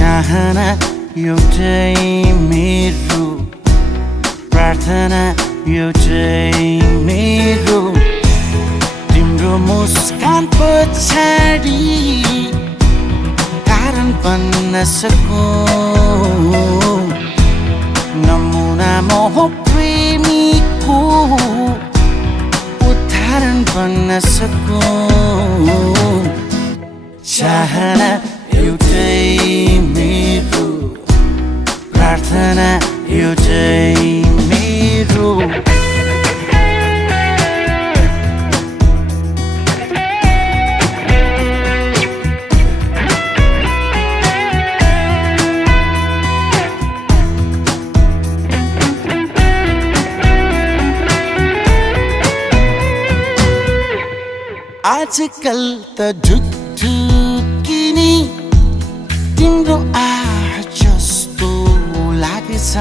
चाहना एउटै मेरो प्रार्थना एउटै मेरो तिम्रो मुस्कान पछाडि कारण बन्न सकूं नमुना मोह प्रेमीको उदाहरण बन्न सकूं चाहना एउटै मेरो प्रार्थना एउटै मेरो आजकल त ढुकढुकिनी तिम्रो जस्तो लागेछ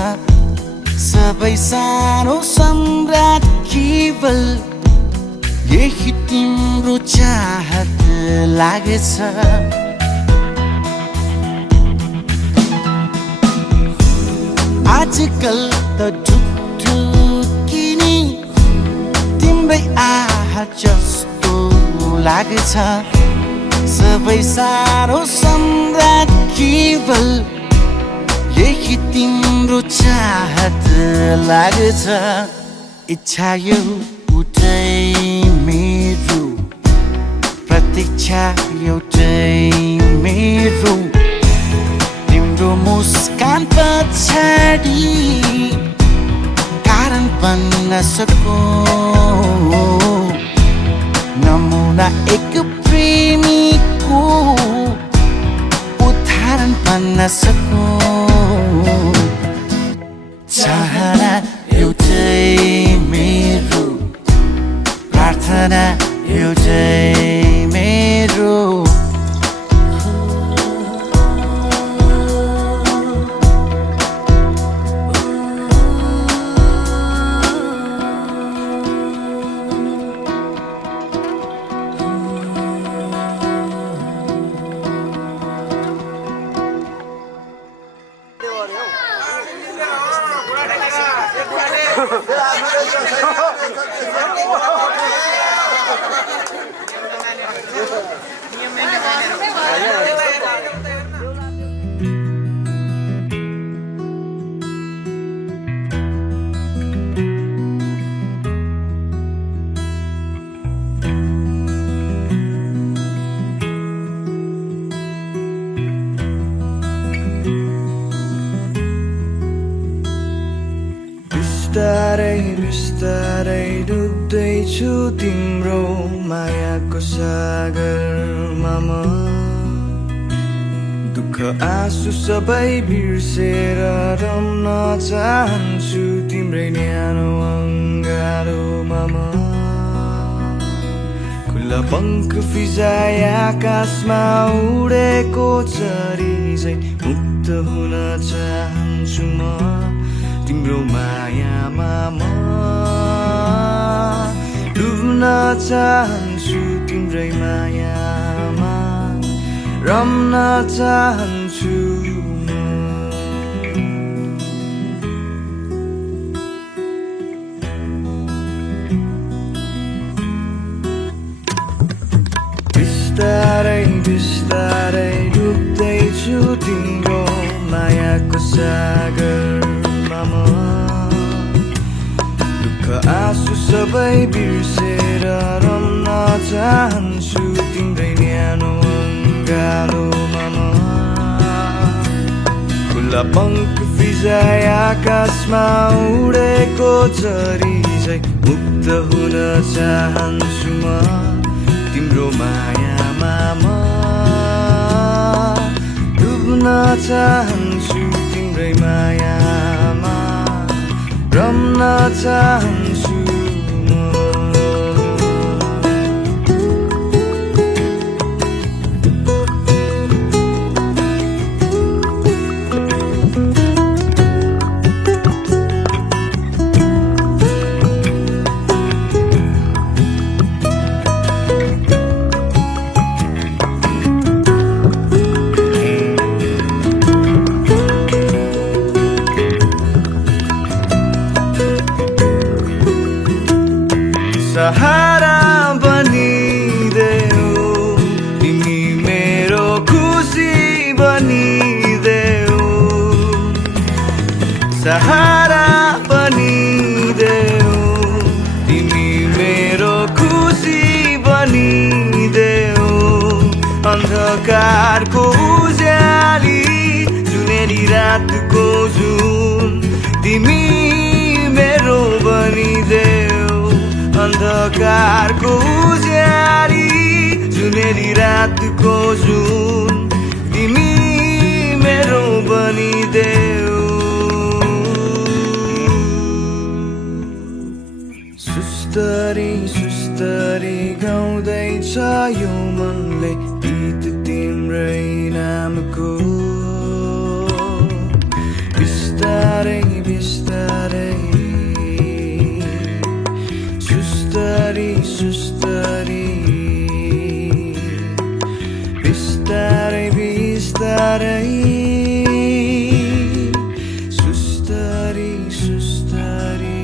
सबै सानो सम्राट केवल यही तिम्रो चाहत लागेछ आजकल त ढुकढुकिनी तिम्रै जस्तो लागेछ सबै सानो सम्राट केवल यही तिम्रो चाहत लागेछ इच्छा एउटै मेरो प्रतीक्षा एउटै मेरो तिम्रो मुस्कान पछाडि कारण बन्न सकूं नमुना एक प्रेमीको उदाहरण बन्न सकूं चाहना एउटै मेरो प्रार्थना एउटै मेरो बिस्तारै बिस्तारै डुब्दैछु तिम्रो मायाको सागरमा म दुःख आँसु सबै बिर्सेर रम्न चाहन्छु तिम्रै न्यानो अङ्गालोमा म खुल्ला पङ्ख फिजाए आकाशमा उडेको चरी झै मुक्त हुन चाहन्छु म तिम्रो मायामा म डुब्न चाहन्छु तिम्रै मायामा रम्न चाहन्छु बिस्तारै बिस्तारै डुब्दैछु तिम्रो मायाको सागरमा म दुःख आँसु सबै बिर्सेर रम्न चाहन्छु तिम्रै न्यानो अङ्गालोमा म खुल्ला पङ्ख फिजाए आकाशमा उडेको चरी झै मुक्त हुन चाहन्छु म तिम्रो मायामा म डुब्न चाहन्छु तिम्रै मायामा रम्न चाहन्छु बनिदेऊ सहारा बनिदेऊ तिमी मेरो खुसी बनिदेऊ अन्धकारको उज्याली जुनेली रातको जुन तिमी मेरो बनिदेऊ अन्धकारको उज्याली जुनेली रातको जुन तिमी मेरो बनिदेऊ सुस्तरी सुस्तरी गाउँदैछ यो मनले गीत तिम्रै नामको बिस्तारै बिस्तारै सुस्तरी सुस्तरी बिस्तारै बिस्तारै सुस्तरी सुस्तरी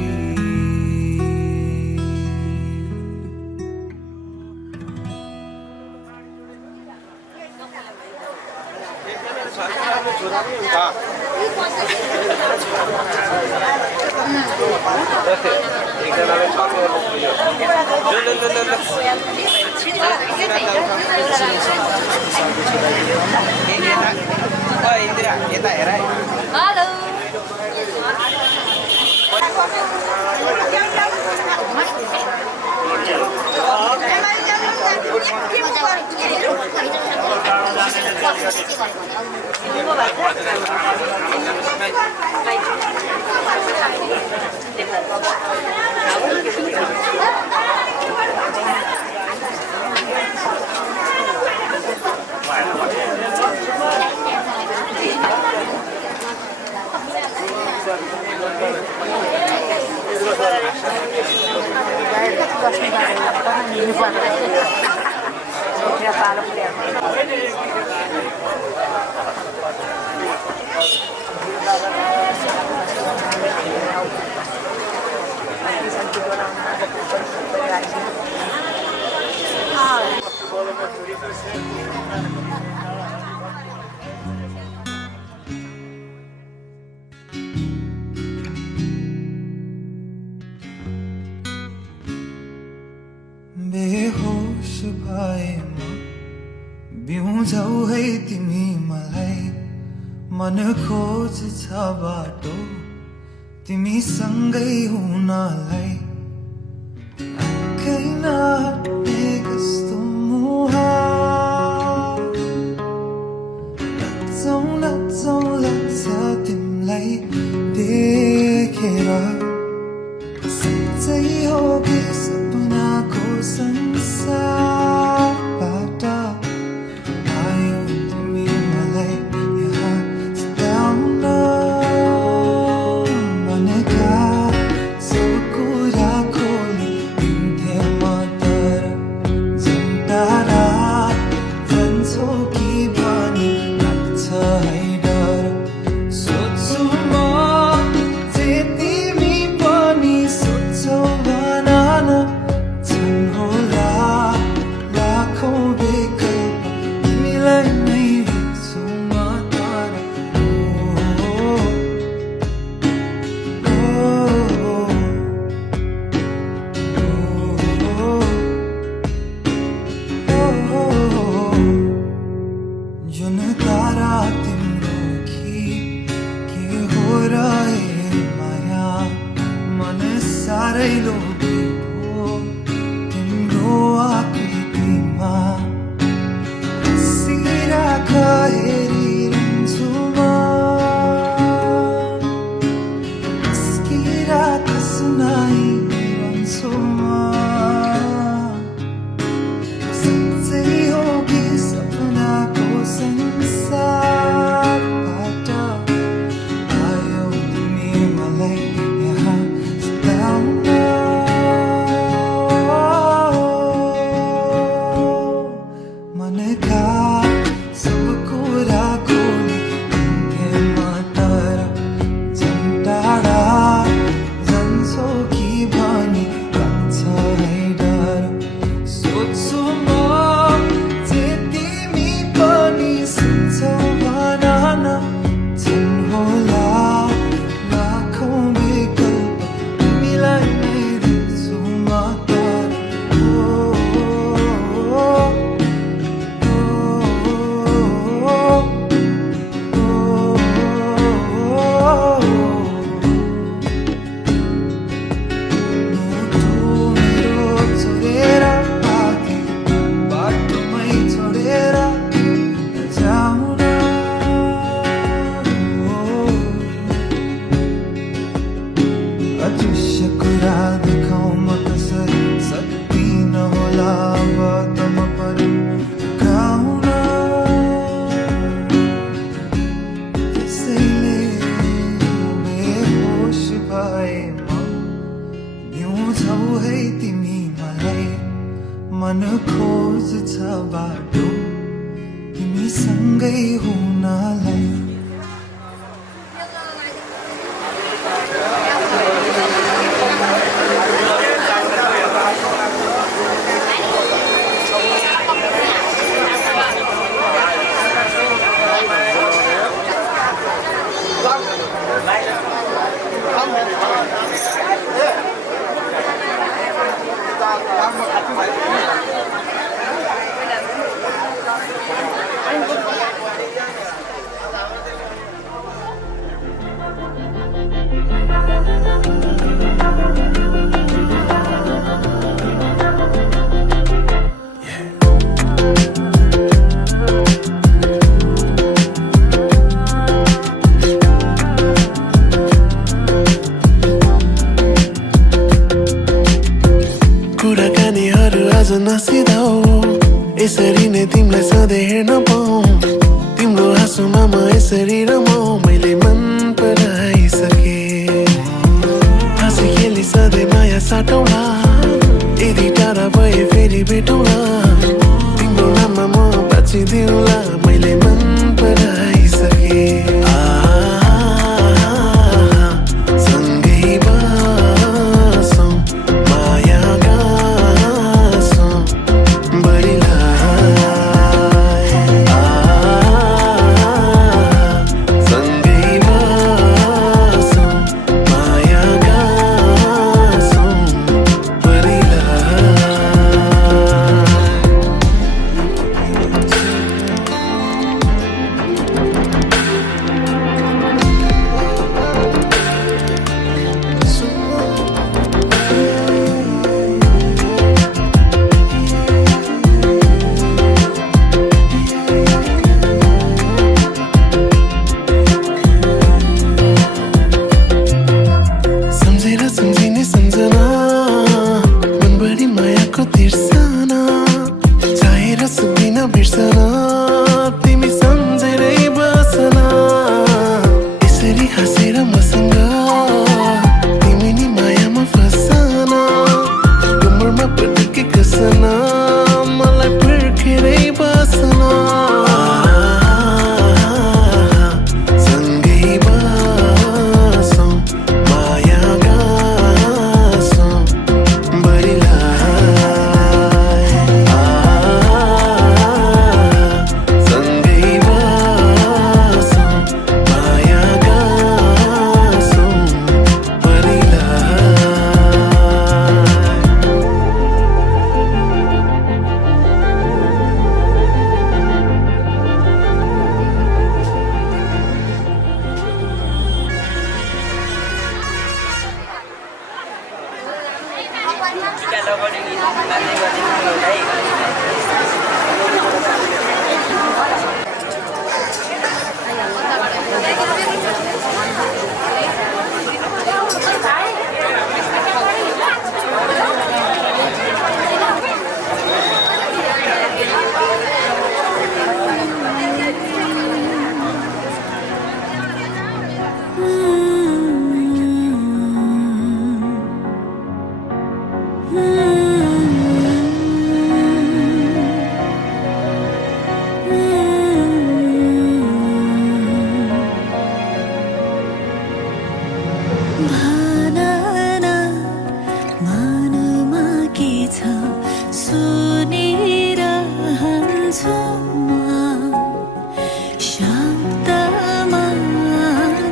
बेहोस भए म बिउझौ है तिमी मलाई मन खोज छ बाटो तिमी सँगै हुनलाई आँखै नहट्ने कस्तो मोह लच्छौ लच्छौ लाग्छ तिमीलाई देखेर सच्चै हो कि सपनाको संसारबाट आयो तिमी मलाई यहाँ सताउन भनेका सब कुरा खोलिदिन्थे म तर झन् टाढा जान्छौ कि भनी लाग्छ है डर सोच्छु म जे तिमी पनि सोच्छौ भन न छन् होला लाखौँ विकल्प तिमीलाई नै हेर्छु म तर जुन तारा तिम्रो कि के हो र हे माया मन साह्रै लोभेको तिम्रो आकृतिमा हँसिराख हेरिरहन्छु म हँस्किराख सुनाइरहन्छु म सच्चै हो कि सपनाको संसारबाट आयो तिमी मलाई यहाँ सताउन मनका सब कुरा खोलिदिन्थे म तर झन् टाढा जान्छौ कि भनी लाग्छ है डर सोच्छु म जे तिमी पनि सुन्छौ सँगै हुनलाई कुराकानीहरू आज नसिदाऊ यसरी नै तिमीलाई सधैँ हेर्न पाऊँ तिम्रो हाँसोमा म यसरी रमाऊ मैले मन पराइसके हाँसी खेली सधैँ माया साटौँला यदि टाढा भए फेरि भेटौँला तिम्रो नाममा म बाँचिदिउँला मैले मन पराइसके सँगै बसौँ माया गाँसौँ बढीलाई सँगै बसौँ माया गाँसौँ बढीलाई सम्झेर सम्झिने सम्झना मनभरि मायाको तिर्सना चाहेर सुकिन बिर्सन तिमी सम्झेरै बसना यसरी हाँसेर मसँग तिमी नि मायामा फसना कम्मरमा पटके कसना मलाई पर्खेरै बसना सँगै बसौँ माया गाँसौँ बढीलाई सँगै बसौँ माया गाँसौँ बढीलाई भानना मनमा के छ सुनिरहन्छु म शब्दमा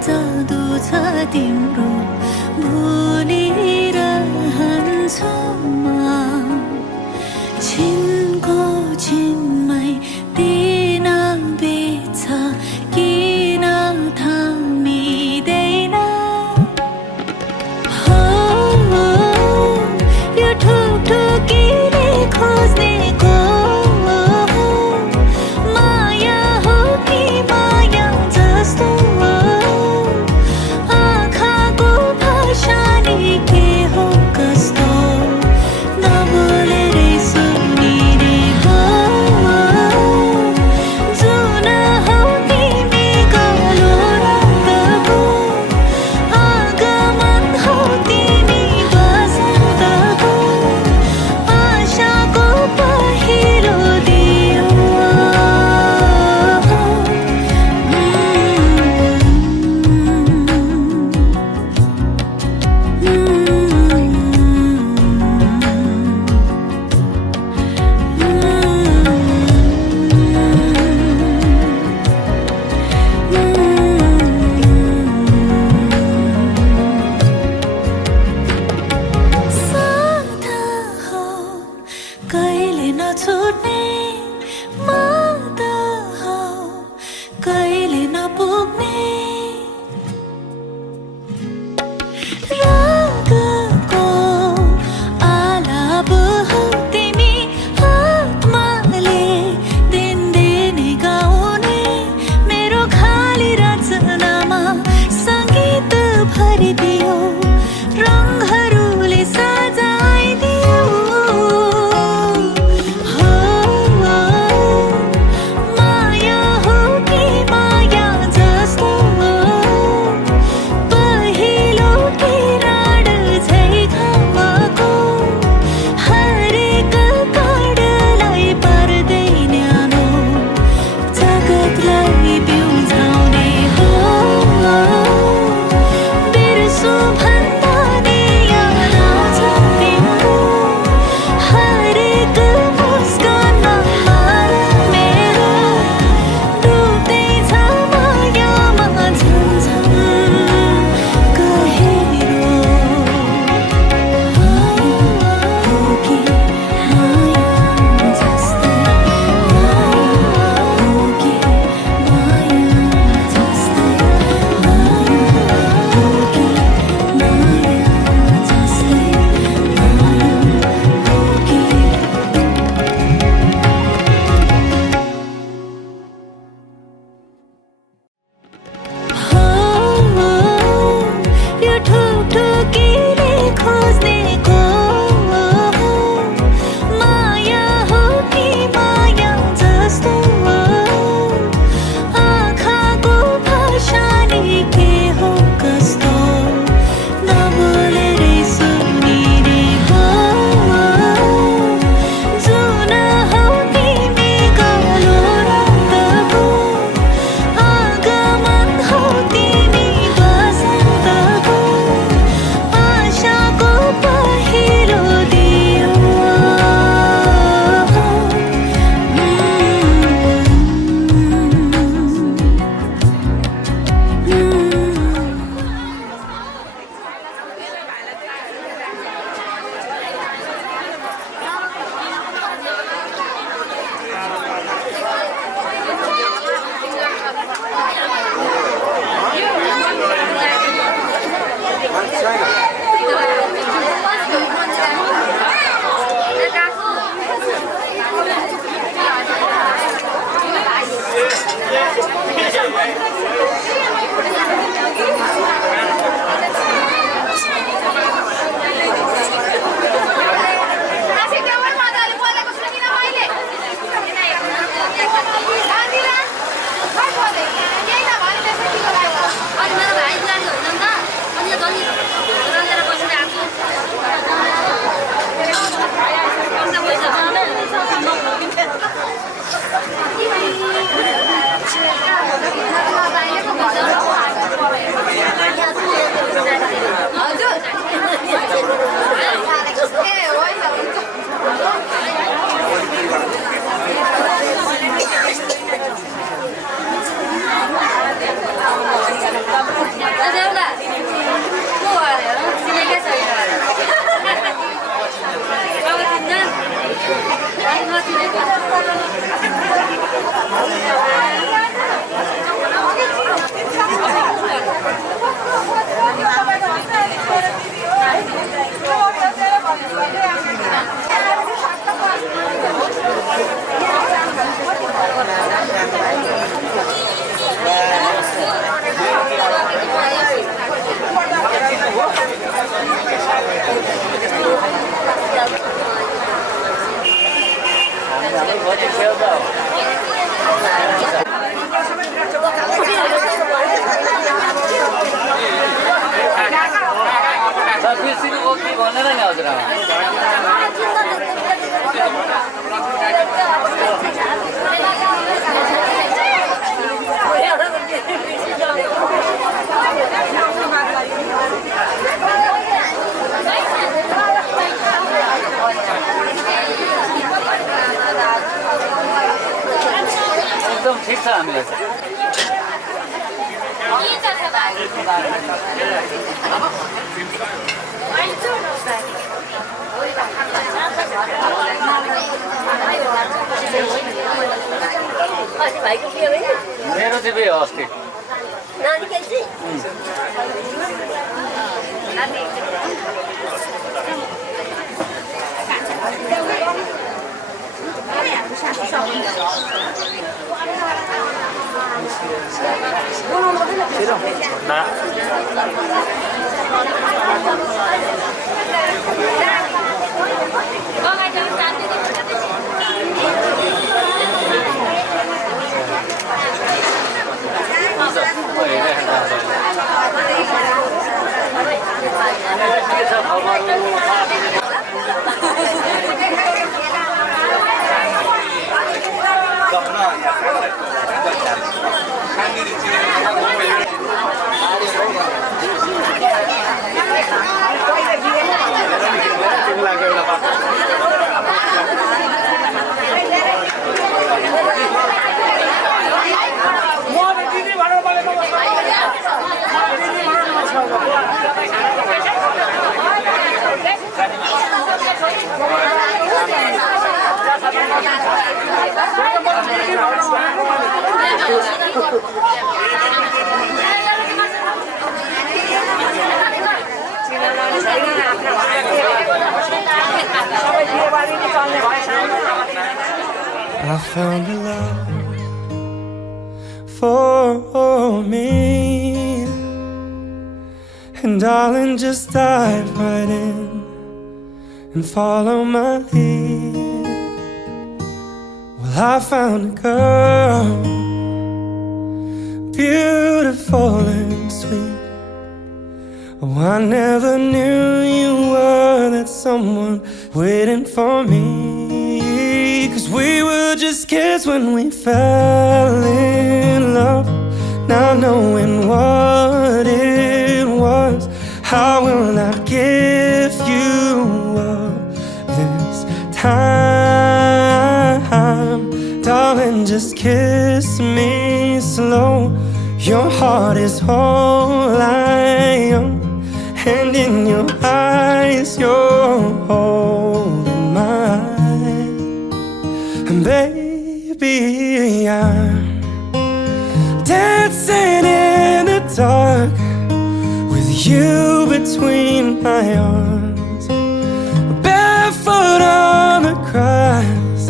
जादु छ तिम्रो भुलिरहन्छु म छिनको छिनमै दिन बेच्छ किन थामिँदैन यो ठुकठुकीले खोज्नेको माया हो कि माया जस्तो आँखाको रुखलाई बिउझाउने हो बिर्सु भन्दा नि याद आउँछ तिम्रो हरेक मुस्कानमा हार मेरो डुब्दैछ मायामा झन्झन गहिरो हो कि माया जस्तै हो कि माया जस्तै हो कि माया जस्तै हो कि यो ठुकठुकीले खोज्नेको माया हो कि माया जस्तो आँखाको भाषा नि के हो कस्तो नबोलेरै सुनिने हो जुन हौ तिमी कालो रक्तको आगमन हौ तिमी बसन्तको आशाको पहिलो दियो एकदम ठिक छ हामीलाई मेरो चाहिँ बे अस्ति I found a love for me, and darling, just dive right in and follow my lead. Well, I found a girl, beautiful and sweet. Oh, I never knew you were that someone waiting for me. 'Cause we were just kids when we fell in love, not knowing what it was. How will I give you up this time? Darling, just kiss me slow. Your heart is all I own, and in your eyes you're holding mine. And baby, I'm dancing in the dark with you between my arms, barefoot on the grass,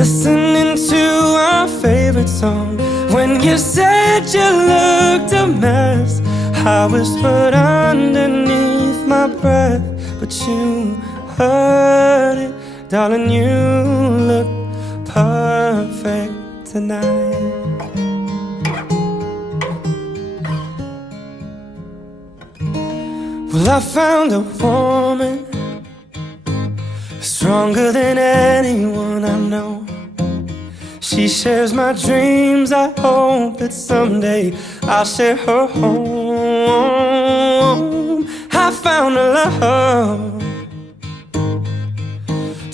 listening to our favorite song. When you said you looked a mess, I whispered underneath my breath, but you heard it. Darling, you look perfect tonight. Well, I found a woman stronger than anyone I know. She shares my dreams. I hope that someday I'll share her home. I found a love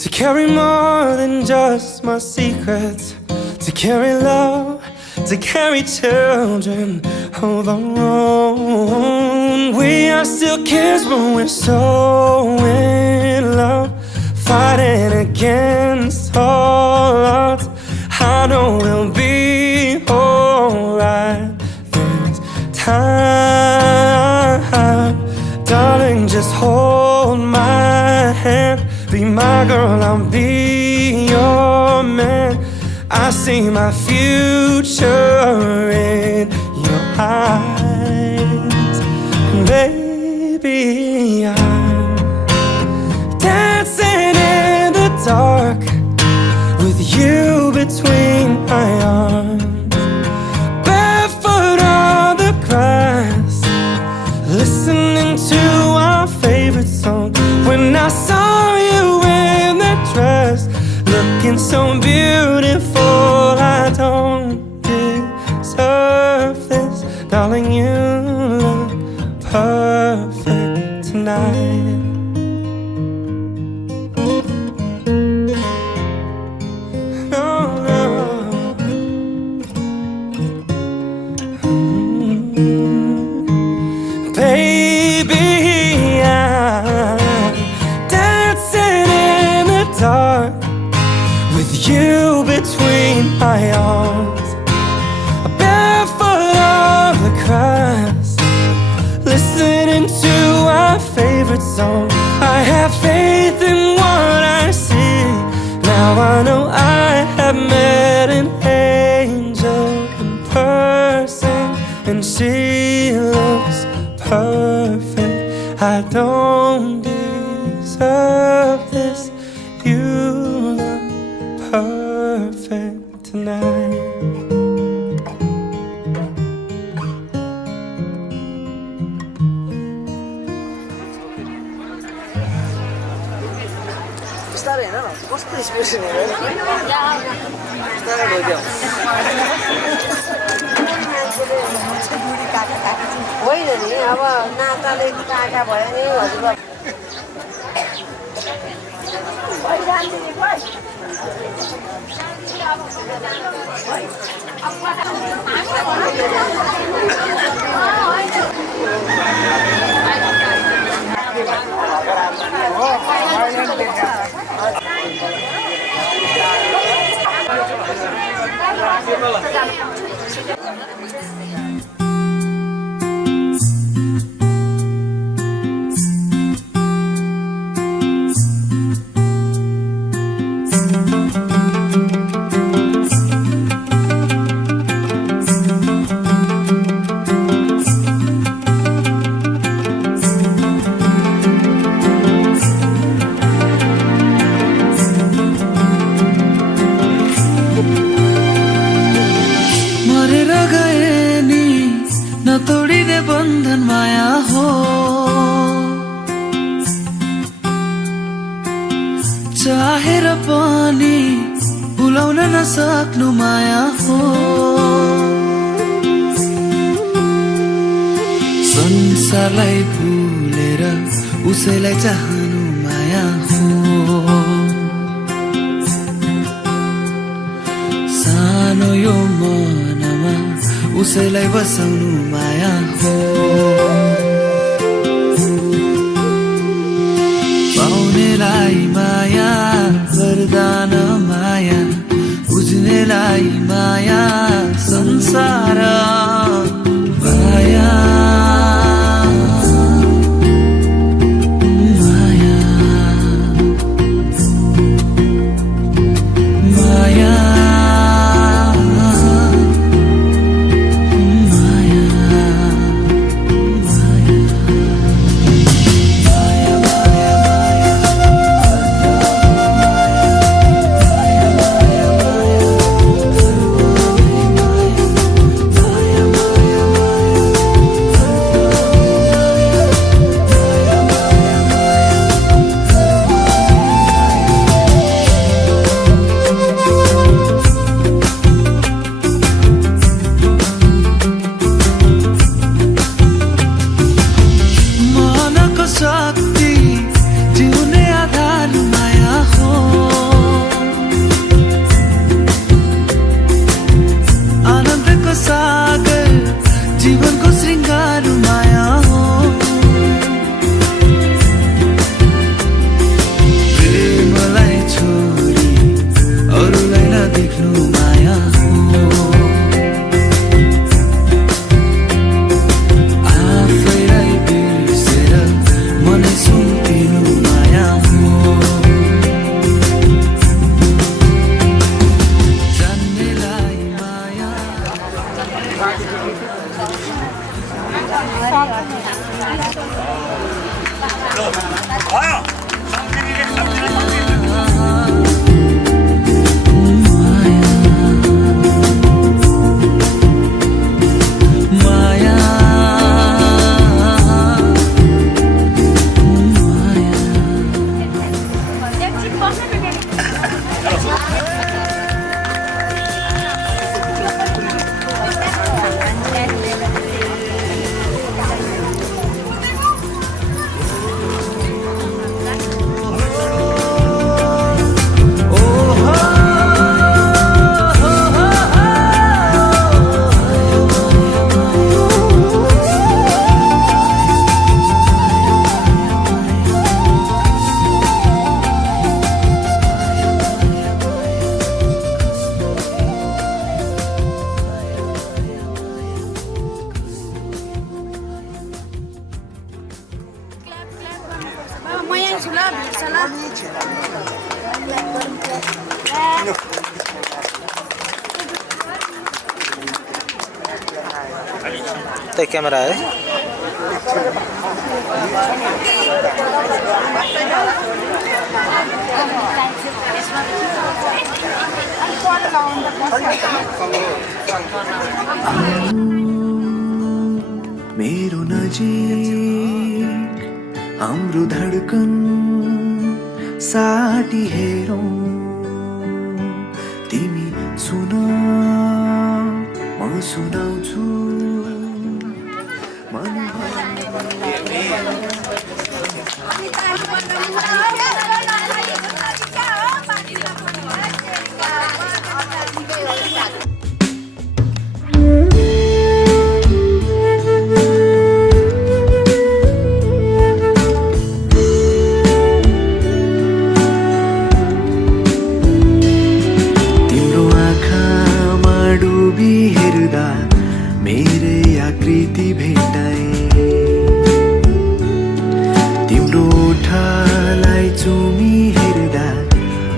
to carry more than just my secrets, to carry love, to carry children of our own. We are still kids, but we're so in love, fighting against all odds. I know we'll be alright this time. Darling, just hold my hand. Be my girl, I'll be your man. I see my future in your eyes. Baby, I'm dancing in the dark with you between my arms, barefoot on the grass, listening to our favorite song. When I saw you in that dress, looking so beautiful, I don't deserve this. Darling, you look perfect tonight. Baby, I'm dancing in the dark with you between my arms, barefoot on the grass, listening to our favorite song. I have faith in what I see. Now I know I have met an angel in person, and she looks perfect. I don't deserve this. You look perfect tonight. बिस्तारै हेर न कस्तो स्पेसन हेर बिस्तारै भइदियो होइन नि अब नाताले काका भयो नि हजुर मरेर गए नि नतोडिने बन्धन माया हो चाहेर पनि भुलाउन नसक्नु माया हो संसारलाई भुलेर उसैलाई चाहनु माया हो सानो यो मनमा उसैलाई बसाउनु माया हो पाउनेलाई माया वरदान माया बुझ्नेलाई माया संसार माया माया माया जीवनको श्रृङ्गार माया हो प्रेमलाई छोडी अरूलाई नदेख्नु माया हो आफैलाई बिर्सेर मनै सुम्पिनु माया हो जान्नेलाई माया तो कैमरा है मेरो नजिक हाम्रो धडकन साटी हेरौं तिमी सुन म सुनाउँछु तिमी हेर्दा मेरै आकृति भेटाए तिम्रो ओठलाई चुमी हेर्दा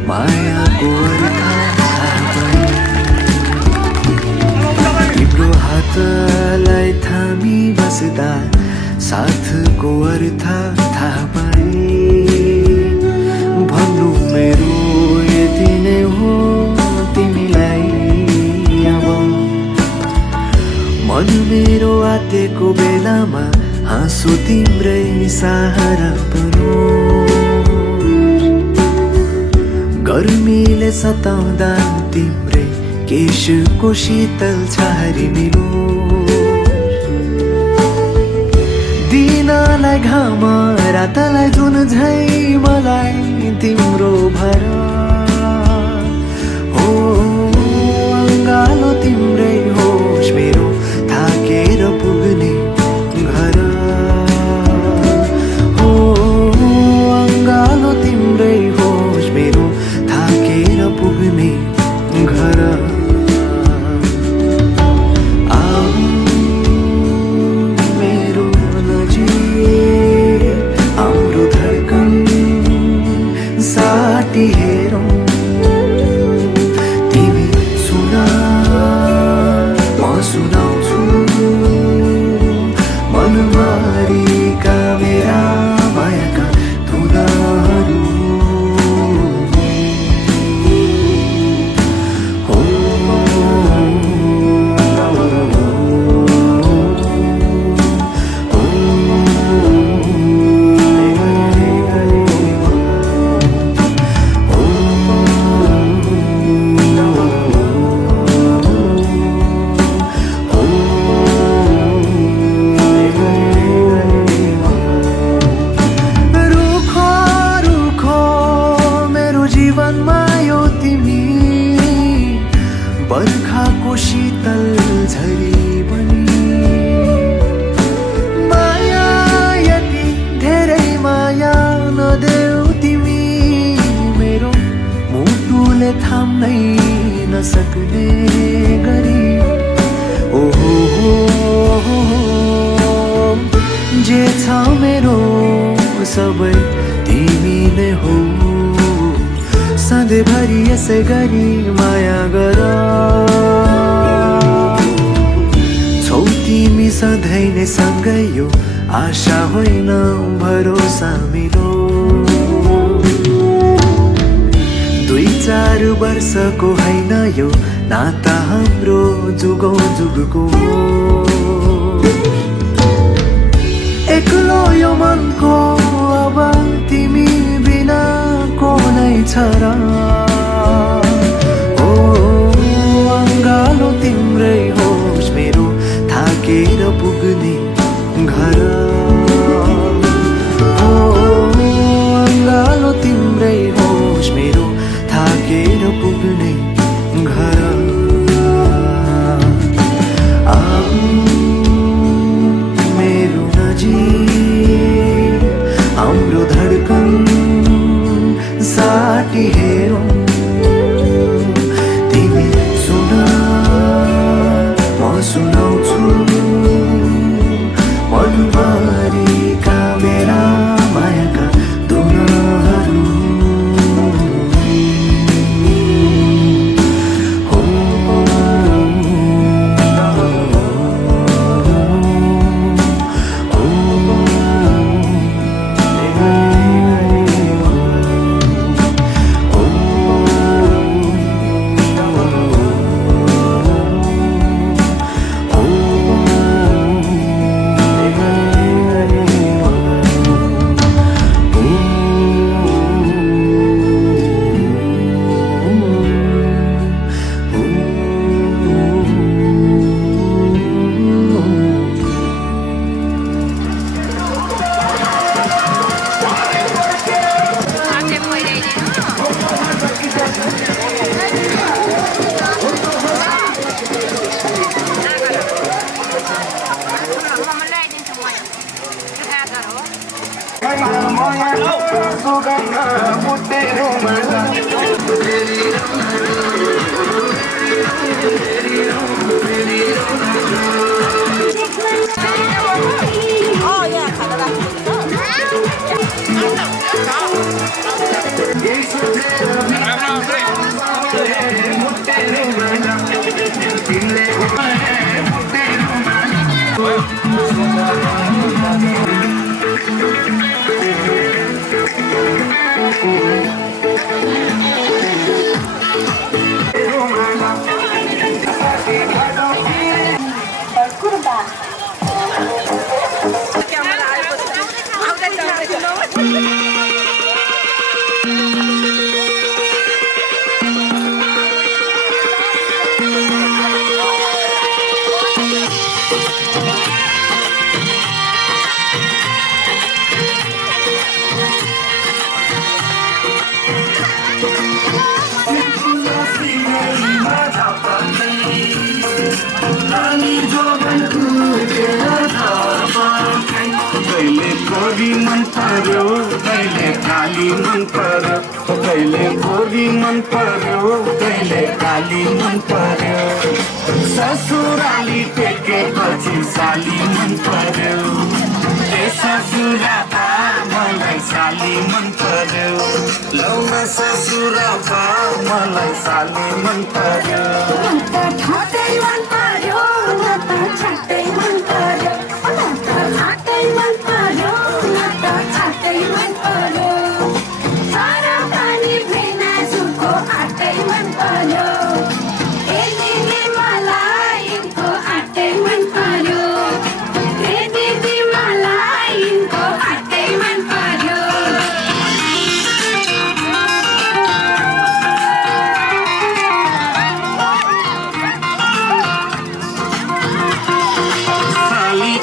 मायाको अर्थ थाहा पाएँ तिम्रो हातलाई थामी बस्दा साथको अर्थ थाहा पाएँ भन्नु मेरो यति नै हो तिमीलाई अब मन मेरो आतेको बेलामा हाँसो तिम्रै सहारा बनोस् गर्मीले सताउँदा तिम्रै केशको शीतल छहारी मिलोस् दिनलाई घाम रातलाई जुन झै मलाई तिम्रो भर हो अङ्गालो तिम्रै होस् मेरो थाकेर पुग्ने घर हो अङ्गालो तिम्रै होस् मेरो थाकेर पुग्ने घर आऊ मेरो नजिक हाम्रो धड्कन साटी हेरौँ तिमी सुना म सुनाउँछु मनभरिका मेरा मायाका धुनाहरू हो रुखो रुखो मेरो जीवनमा यो तिमी बर्खाको शीतल झरी बनी माया यति धेरै माया नदेऊ तिमी मेरो मुटुले थाम्नै नसक्ने गरी ओहो जे छ मेरो सबै तिमी नै हो सधैँभरि यसै गरी माया गर छौ तिमी सधैँ नै सँगै यो आशा होइन भरोसा मिलो 2-4 वर्षको होइन यो नाता हाम्रो जुगौँ जुगको एक्लो यो मनको अब तिमी बिना को नै छ र ओ अङ्गालो तिम्रै होस् मेरो थाकेर पुग्ने घर ओ अङ्गालो तिम्रै होस् मेरो थाकेर पुग्ने घर आऊ मेरो नजिक हाम्रो धड्कन साटी हेरौँ तिमी सुना म सुनाउँछु मनभरिका मेरा मायाका धुनाहरू हो पर्यो कहिले काली मन पर्यो कहिले गोरी मन पर्यो कहिले काली मन पर्यो ससुराली टेकेपछि साली मन पर्यो ए ससुराबा मलाई साली मन पर्यो लौन ससुराबा मलाई साली मन पर्यो ठाटै मन पर्यो न त छाटै मन पर्यो न त ठाटै मन पर्यो न त छाटै मन पर्यो सारा पानी भेना जुको आटै मन पर्यो दिदी मलाई इनको आटै मन पर्यो दिदी मलाई इनको आटै मन पर्यो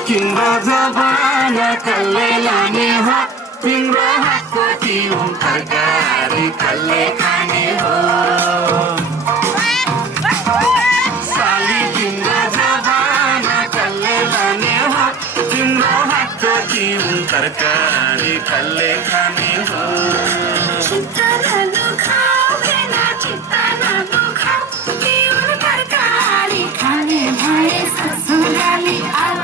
तिम्रो जबाना कसले लाने हो तिम्रो हातको तिउन तरकारी कसले खाने हो साली तिम्रो जबाना कसले लाने हो तिम्रो हातको तिउन तरकारी कसले खाने हो चित्त नदुखाऊ भेना चित्त नदुखाऊ तिउन तरकारी खाने भए ससुराली आऊ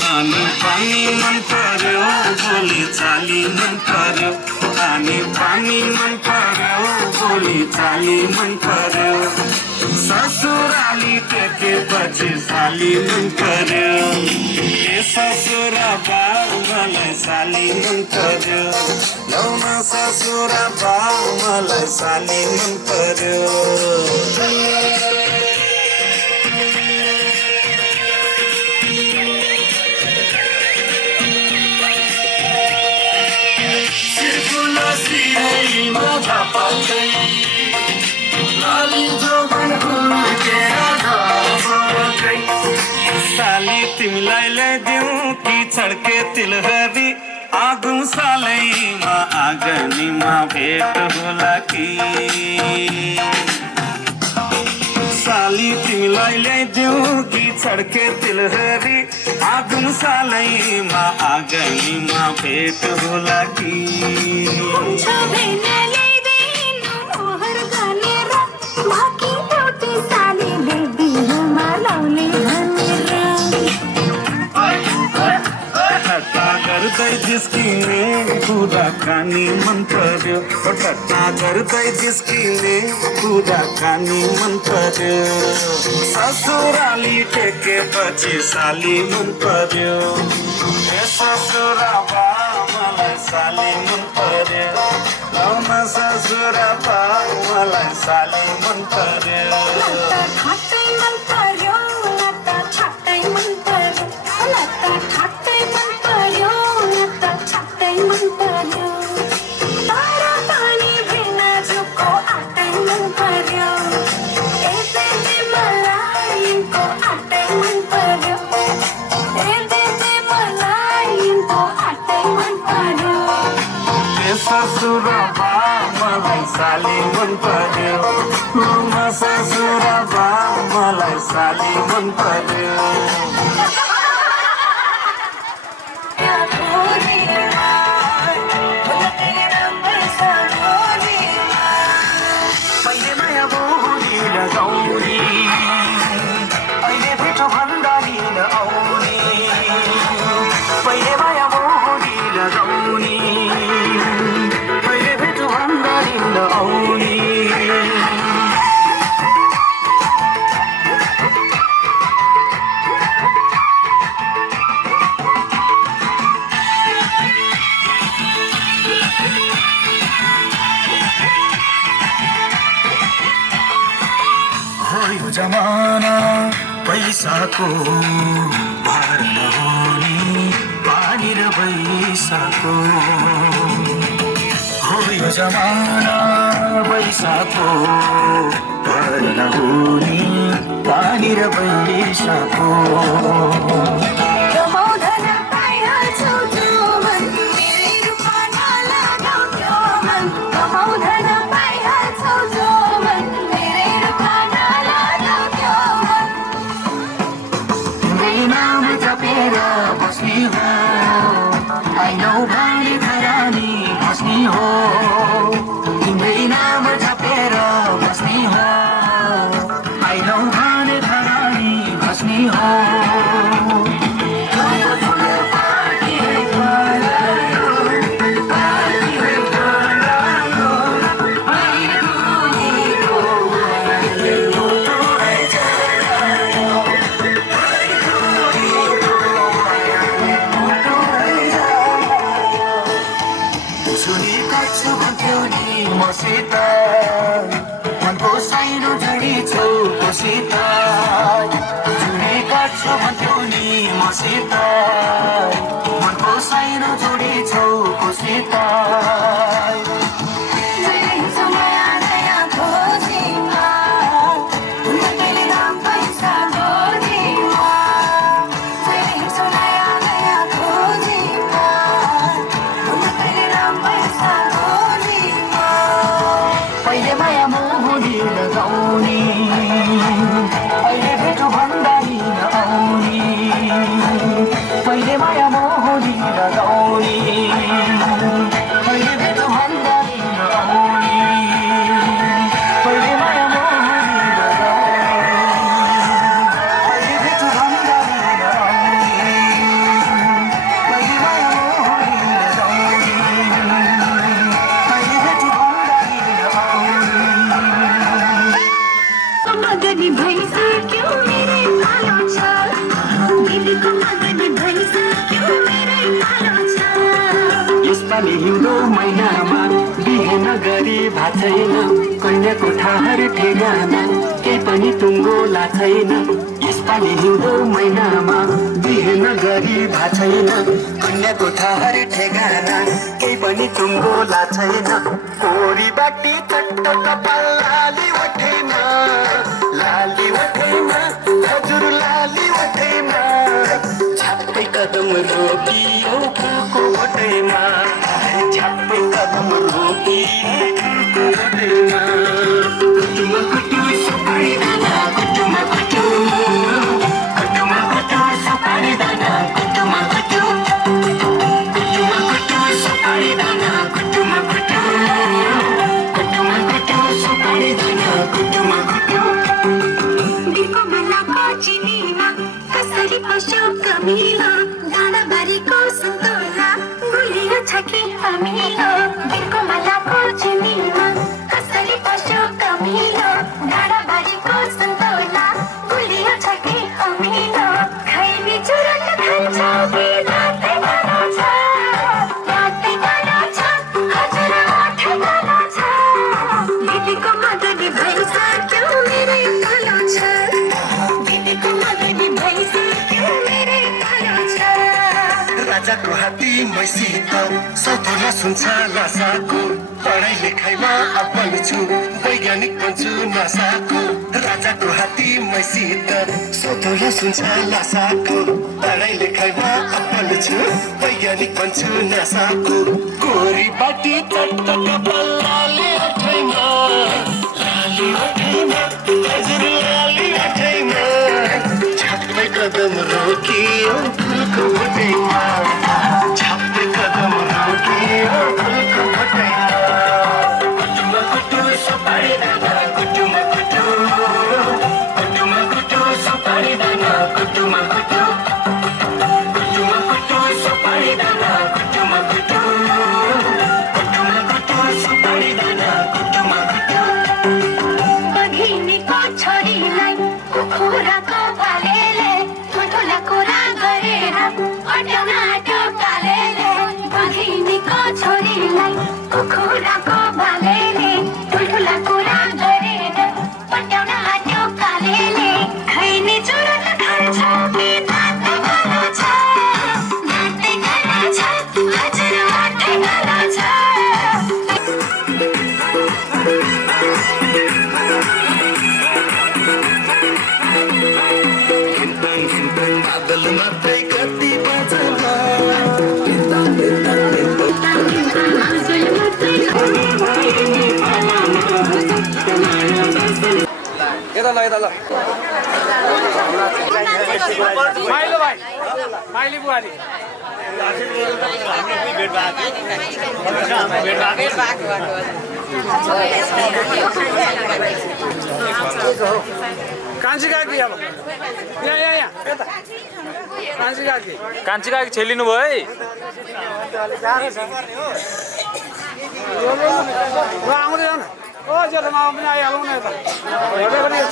खाने पानी मन पर्यो बोली चाली मन पर्यो खाने पानी मन पर्यो बोली चाली मन पर्यो ससुराली टेकेपछि साली मन पर्यो ए ससुराबा मलाई साली मन पर्यो लौन ससुराबा मलाई साली मन पर्यो साली तिमीलाई ल्याइदिउँ कि छड्के तिलहरी आगो सालैमा आँगनीमा भेट होला कि साली तिमीलाई ल्याइदिउँ कि छड्के तिलहरी आगो सालैमा आँगनीमा भेट होला कि गर्दै जिस्किने कुराकानी मन पर्यो टट्टा गर्दै जिस्किने कुराकानी मन पर्यो ससुराली टेकेपछि साली मन पर्यो ए ससुराबा मलाई साली मन पर्यो लौन ससुराबा मलाई साली मन पर्यो ठाटै मन पर्यो न त छाटै मन पर्यो न त ठाटै मन पर्यो न त छाटै मन पर्यो तारा पानी भेना जुको आटै मन पर्यो ए दिदी मलाई इनको आटै मन पर्यो ए दिदी मलाई इनको आटै मन पर्यो ए ससुराबा मलाई साली मन पर्यो म ससुराबा मलाई साली मन पर्यो पहिले माया बोली लगाउने अहिले भेटो भन्दा लिन आउने पहिले माया बोली लगाउने अहिले भेटो भन्दा लिन आउने यो जमाना पैसाको भार नहुने पानी र पैसाको हो यो जमाना पैसाको भार नहुने पानी र पैसाको नाम जपेर बस्ने हो जुडी गर्छु भन्थ्यौ नि मसित मनको साइनो जोडी छौ खुसित पहिले माया मोहनी लगाउने अहिले भेटो भन्दारी नआउने पहिले माया मोहनी लगाउने अहिले भेटो भन्दारी नआउने पहिले माया मोहनी लगाउने अहिले भेटो भन्दारी नआउने पहिले माया मोहनी लगाउने अहिले भेटो भन्दारी मगनी भइसक्यो मेरै पालो छ दिदीको मगनी भइसक्यो मेरै पालो छ यसपालि हिउँदो महिनामा बिहे नगरी भात छैन कन्याको ठाहर ठेगाना केही पनि टुङ्गोला छैन यसपालि हिउँदो महिनामा बिहे नगरी भात छैन कन्याको ठाहर ठेगाना केही पनि टुङ्गोला छैन कोरी बाटी चट्ट कपाल लाली ओठेमा हजुर लाली ओठेमा छाप्पै कदम रोकियो फुलको बोटैमा छाप्पै कदम रोकियो फुलको बोटैमा कुटुमा कुटु सुपारी दाना कुटुमा कुटु सुपारी दाना कुटुमा कुटु सुपारी दाना कुटुमा कुटु सुपारी दाना कुटुमा कुटु बिर्को बेलाको चिनीमा कसरी पस्यो कमिलो डाँडाबारीको सन्तोला गुलियो छ कि अमिलो बिर्को बेलाको चिनीमा कसरी पस्यो कमिलो डाँडाबारीको सन्तोला गुलियो छ कि अमिलो खैनी चुरन खान्छ कि रातै गानो छ हजुर आठै गानो छ दिदीको मगनी भइसक्यो मेरै पालो छ दिदीको मगनी भइसक्यो मेरै पालो छ राजाको हात्ती मैसित सौतोला सुन्छ लासाको पढाइ लेखाइमा अब्बल छु वैज्ञानिक बन्छु नासाको राजाको हात्ती मैसित सौतोला सुन्छ लासाको पढाइ लेखाइमा अब्बल छु वैज्ञानिक बन्छु नासाको कोरी बाटी चट्ट कपाल लाली ओठैमा हजुर लाली ओठैमा छाप्पै कदम रोकियो फुलको बोटैमा छाप्पै कदम रोकियो फुलको बोटैमा कुटुमा कुटु सुपारी दाना कुटुमा कुटु सुपारी दाना कुटुमा कुटु सुपारी दाना कुटुमा कुटु सुपारी दाना कुटुमा कुटु बघिनीको छोरीलाई कुखुराको भालेले ठुल्ठुला कुरा गरेर अट्याउन आँट्यो कालेले बघिनीको छोरीलाई कुखुराको भालेले ठुल्ठुला कुरा गरेर अट्याउन आँट्यो कालेले खैनी चुरन खान्छ कि दाँतै गानो छ हजुर आठै गानो छ बादल मात्रै कति बजना यता ल यता ल माइलो भाइ माइली बुहारी कान्छी काकी अब यहाँ यता कान्छी काकी छेलिनु भयो है आउँदै जानु ओ जेठामा पनि आइहालौँ न यता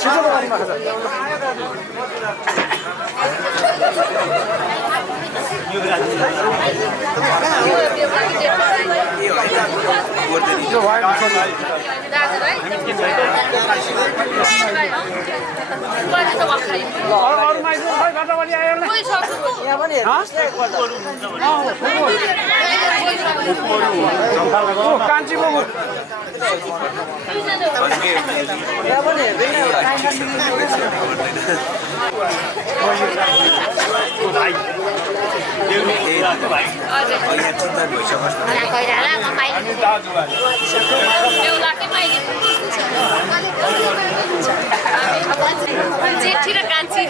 छिटो गाडीमा अरू मान्छे खै घटाबडी आयो होला यहाँ पनि कान्छीको यहाँ पनि जेठी र कान्छी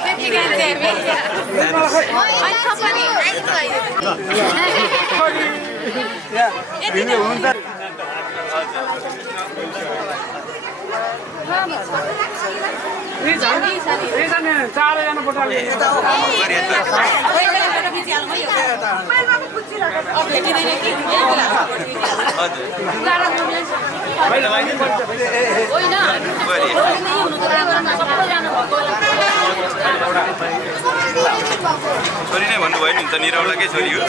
चारैजना पठाले छोरी नै भन्नुभयो नि त निरौलाकै छोरी हो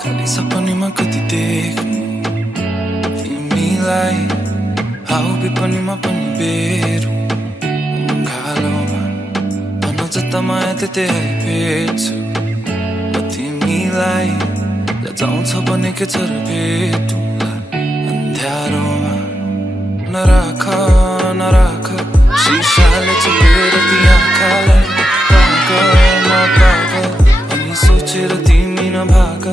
खाली सपनीमा कति देख्नु तिमीलाई हाउ विपनीमा पनि बेरु घालोमा भन जता माया त्यतै भेट्छु तिमीलाई लजाउँछ भने के छ र भेटुला अन्ध्यारोमा नराख नराख सिसाले चुपेर ती आँखालाई पागल पागल अनि सोचेर तिमी नभाग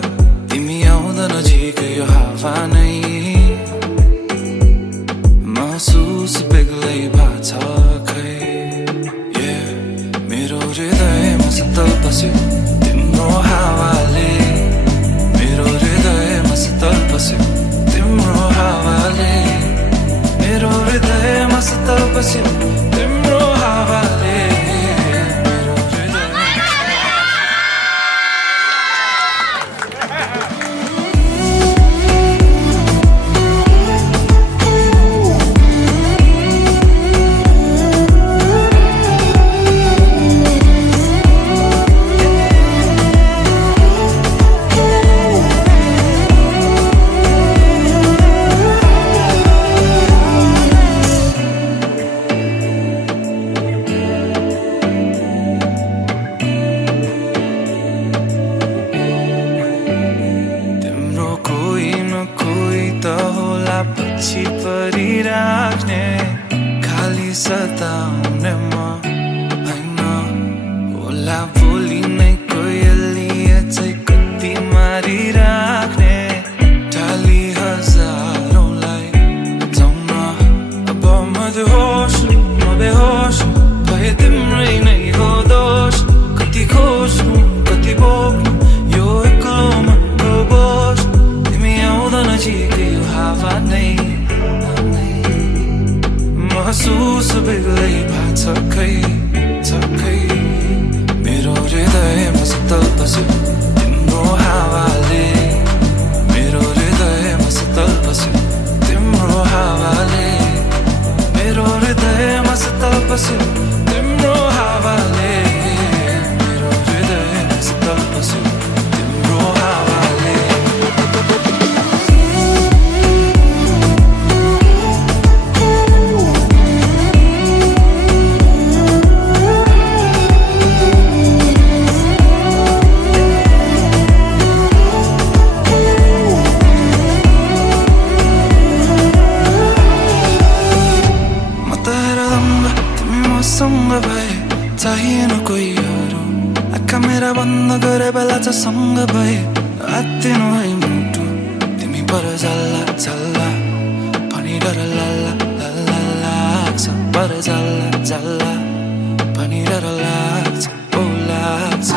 तिमी आउँदा नजिकै यो हावा नै महसुस बेग्लै भाछ खै मेरो हृदयमा सतल बस्यो तिम्रो हावाले मेरो हृदयमा सतल बस्यो तिम्रो हावाले मेरो हृदयमा सतल बस्यो तिम्रो हावाले पछि परिराख्ने खाली सताउने म हैन होला भोलि नै कोयलीले चाहिँ कति मारिराख्ने ढाली हजारौँलाई जाउन अब मदहोस म बेहोस भए तिम्रै नै हो दोष कति खोज्नु कति बोक्नु यो एक्लो मनको बोझ तिमी आउँदा नजिकै यो हावा नै महसुस बेग्लै भाछ खै मेरो हृदयमा सतल बस्यो तिम्रो हावाले मेरो हृदयमा सतल बस्यो तिम्रो हावाले मेरो हृदयमा सतल बस्यो तिम्रो हावाले मेरो हृदयमा सतल बस्यो तिम्रो हावाले चाहिएन कोही अरू आँखा मेरा बन्द गरे बेला चाहिँ सँग भए आत्तिनु है मुटु तिमी पर जल्ला जल्ला पनि डर लल्ला लल्ला लाग्छ पर जल्ला जल्ला पनि डर लाग्छ ओ लाग्छ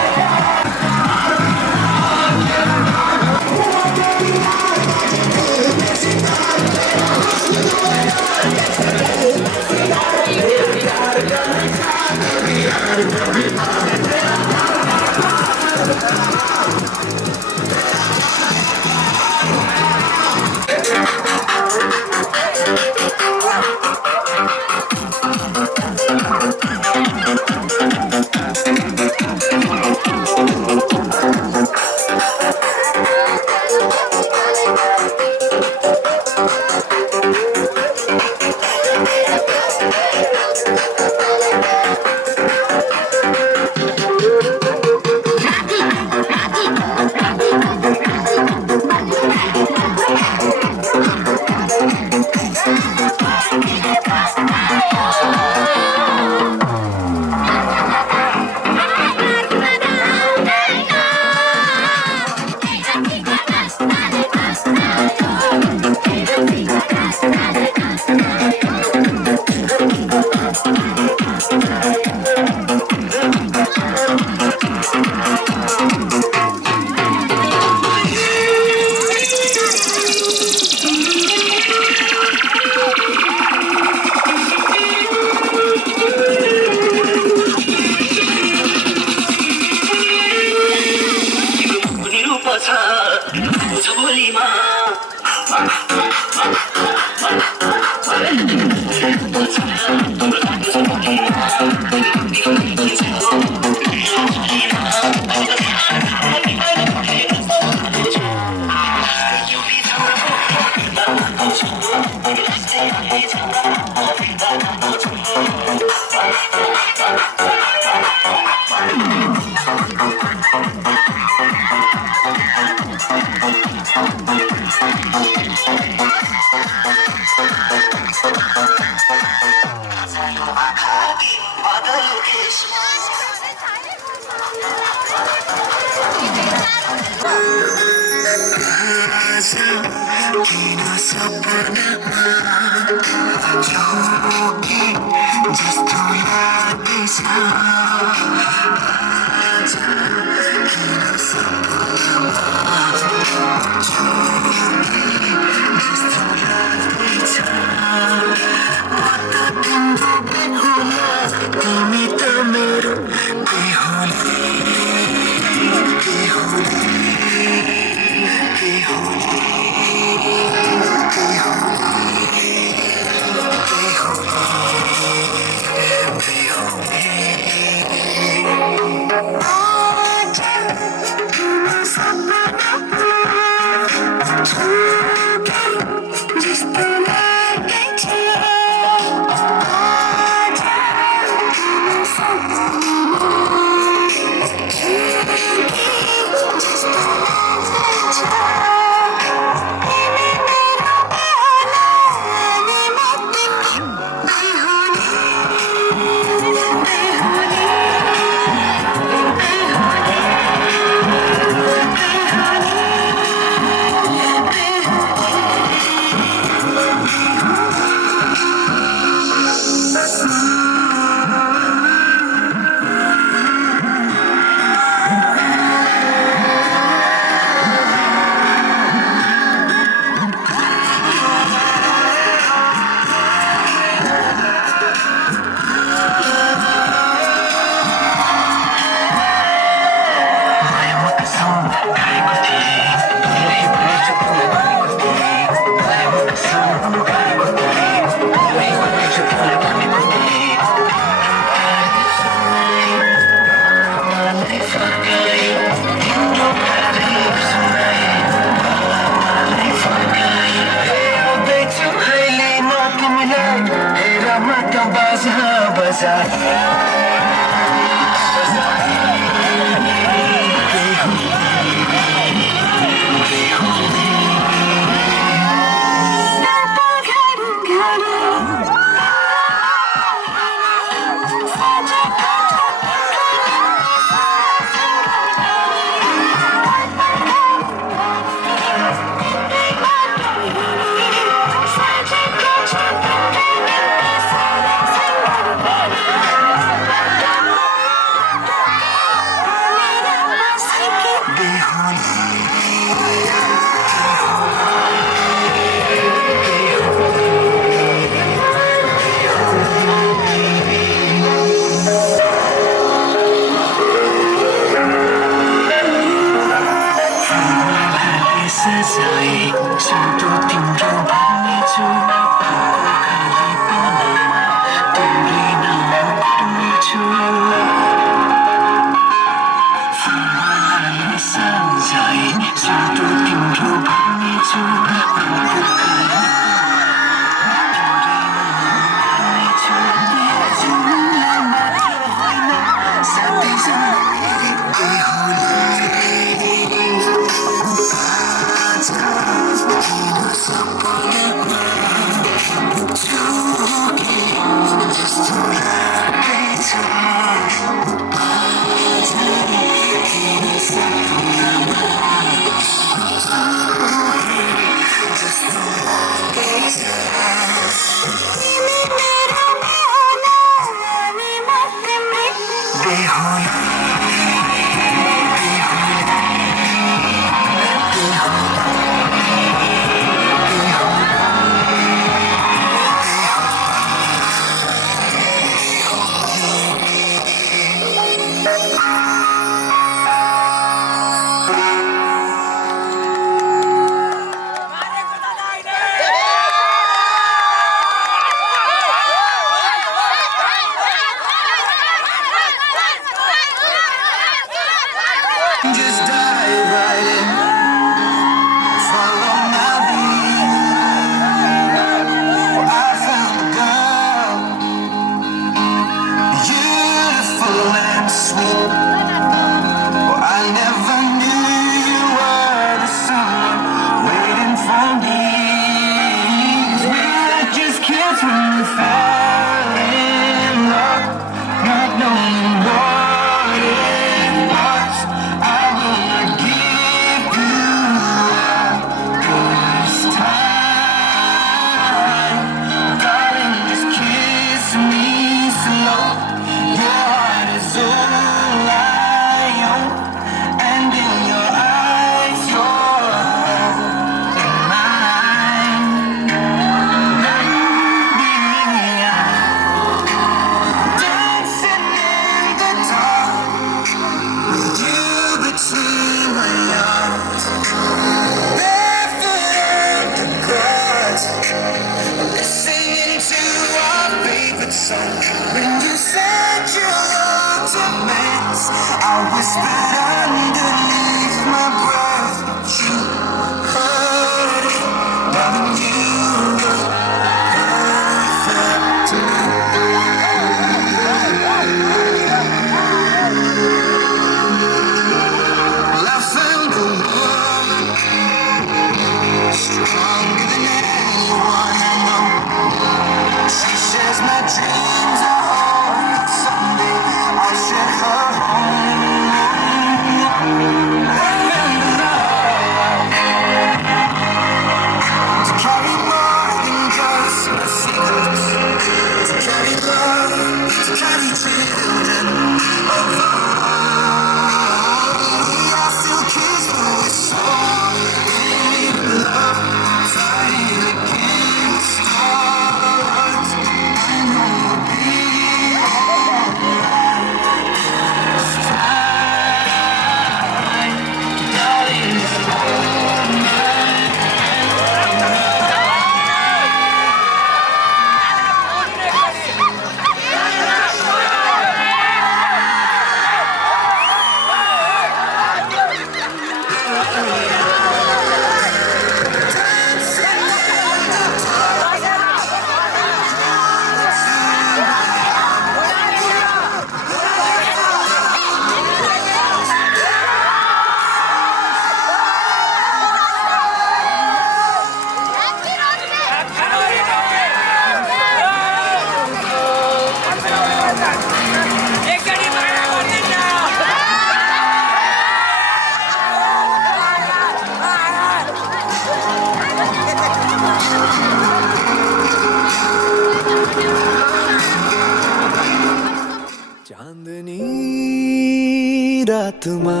हातमा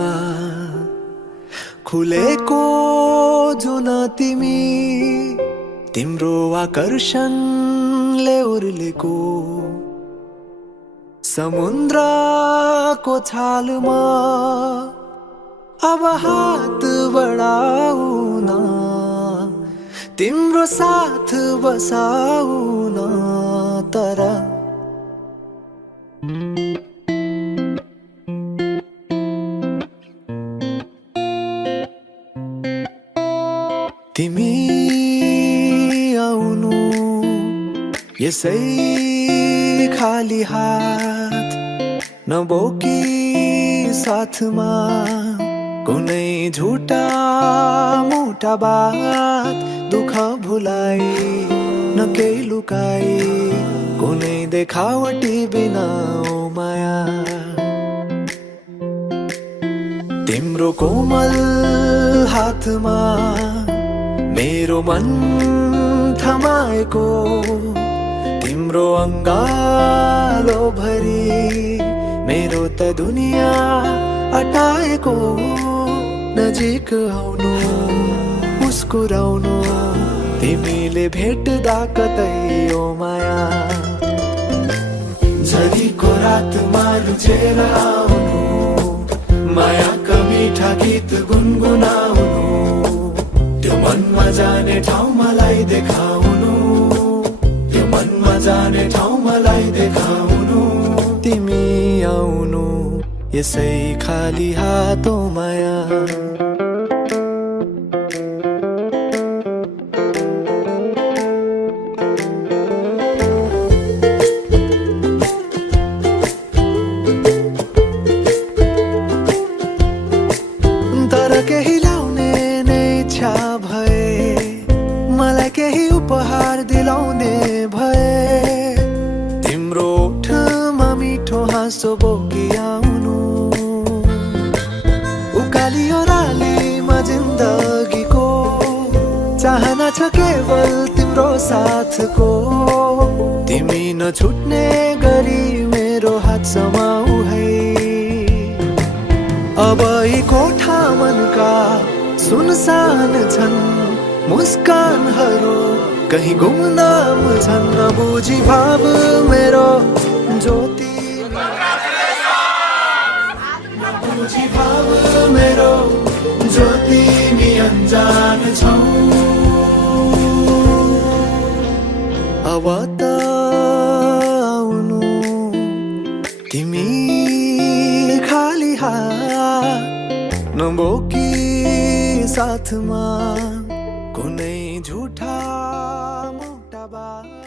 खुलेको जुन तिमी तिम्रो आकर्षणले उर्लेको समुद्रको छालमा अब हात बढाउन तिम्रो साथ बसाउन तर तिमी आउनु यसै खाली हात नबोकी साथमा कुनै झुटा मोटा बात दुःख भुलाई न केही लुकाई कुनै देखावटी बिना ओ माया तिम्रो कोमल हातमा मेरो मन थमाएको तिम्रो अङ्गालो भरि मेरो त दुनिया अटाएको नजिक आउनु मुस्कुराउनु तिमीले भेट्दा कतै ओ माया झरीको रातमा लुचेर आउनु मायाका मिठा गीत गुनगुनाउनु त्यो मनमा जाने ठाउँ मलाई देखाउनु त्यो मनमा जाने ठाउँ मलाई देखाउनु तिमी आउनु यसै खाली हात ओ माया तर केही ल्याउने नै इच्छा भए मलाई केही उपहार दिलाउने भए तिम्रो ओठमा मिठो हाँसो बोकी आउनु उकाली ओह्रालीमा जिन्दगीको चाहना छ केवल तिम्रो साथको तिमी नछुट्ने गरी मेरो हात समाऊ है अब यी कोठा मनका सुनसान छन् मुस्कानहरू कहीं गुमनाम छन् नबुझी भाव मेरो ज्योति नबुझी भाव मेरो ज्योति नि अनजान छौ अब त आउनु तिमी खाली हात नबोकी साथमा कुनै झुठा मोटा बात